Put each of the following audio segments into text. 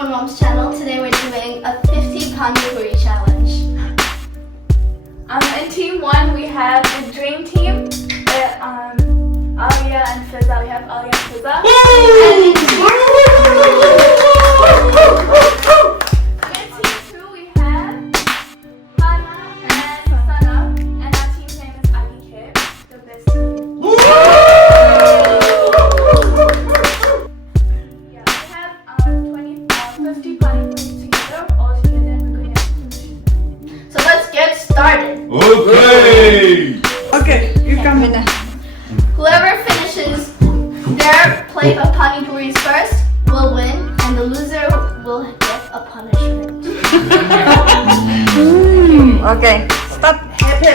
my mom's channel. Today we're doing a 50 Pani Puri challenge. In team 1 we have the dream team with Alia and Fizza. We have Alia and Fizza. And in team 2 we have Hana and Sana. And our team's name is IBK, the best team. Yeah, we have 50 Pani Puri together, all together, and we're going to So let's get started. Okay. Okay, you come in. Whoever finishes their plate of Pani Puris first will win, and the loser will get a punishment. Okay, start. Let's get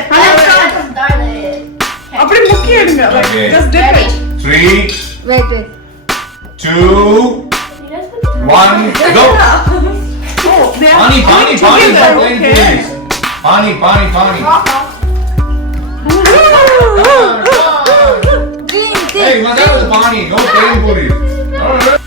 started. அப்படியே முக்கி எடுங்க. Okay. Just dip it. 3, Wait. 2, You guys put the time. 1, go. Oh, they are Pani, Pani, Pani, together, stop playing okay. police. Pani, Pani, Pani. Hey, man, that was Pani. No playing police. Alright.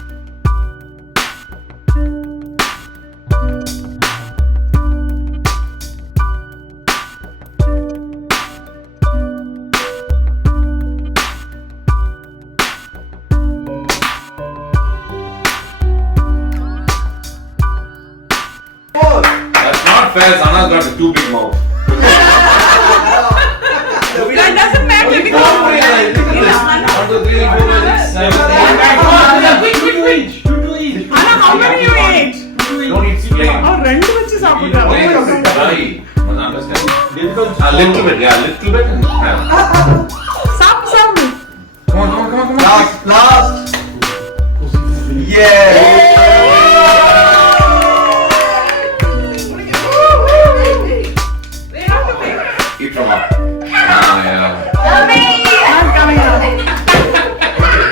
That's not fair. Sana's got a too big mouth. That doesn't matter because Don't realize it. 1, 2, 3, 4, 5, 6, 7, 8. Anna, how many you ate? Don't explain. Oh, ரெண்டு வச்சு சாப்பிட்டா. Wait, sorry. Must understand. A little bit, yeah, a little bit. And, சாப்பிடு. Come on, come on, come on, come on. Last. Yeah. Eat from up. Ah, yeah. Yummy! I'm coming out.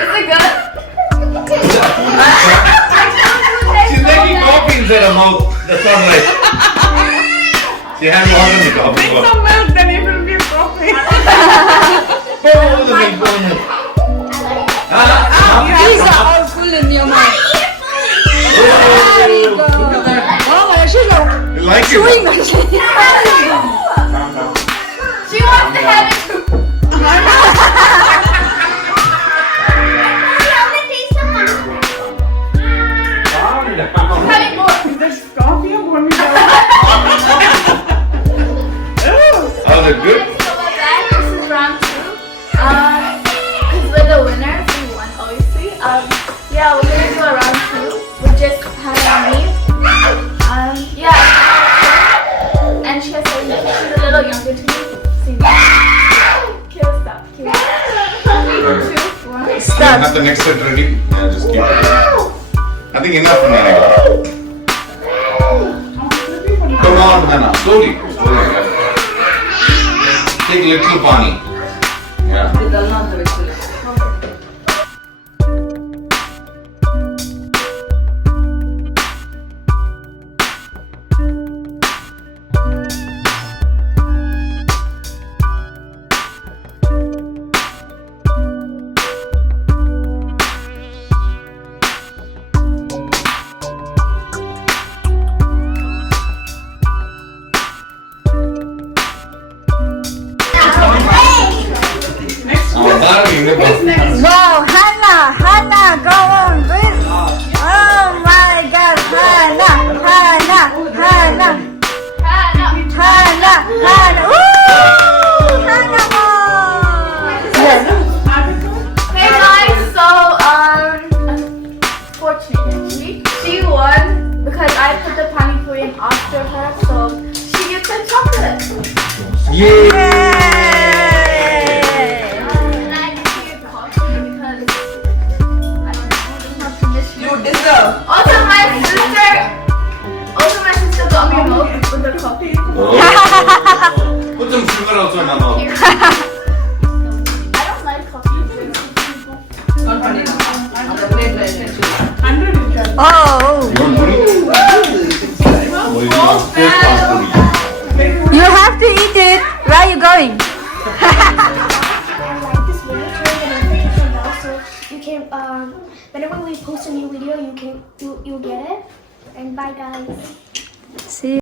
Is it good? She's making coffee inside her mouth. That's not right. She had water in the coffee. Make some milk, then it will be coffee. Pour the milk, pour the milk. These are all full in your mouth. Oh, she's You like it? chewing. She wants to have it too. Having more. There's coffee or what? Oh, they're good? So with that, this is round 2. Because we're the winners, we won obviously. Yeah, we're gonna do a round 2 with just Hannah and me. Yeah. And she has she's a little younger to me. See that? Kill stuff. Kill stuff. 3, 2, 1. Start. Have the next set ready. Yeah, just keep it. I think enough for now. Come on, Hannah. Slowly. Slowly. Yeah. Take little Pani. Yeah. Wow, Hannah, go on, please. Oh my God, Hannah. Woo! Hannah won. Hey guys, so unfortunately, she won because I put the pani puri in after her, so she gets a chocolate. Yay! And I just get coffee because I don't know, there's no permission. You deserve. Also my sister got me milk with the coffee. Oh. Put some sugar also in my mouth. I don't like coffee. Oh. You want puri? Oh, you want first class puri. You have to eat it. Where are you going? I like this video trend and everything else, so you can whenever we post a new video, you'll get it. And bye, guys. See you.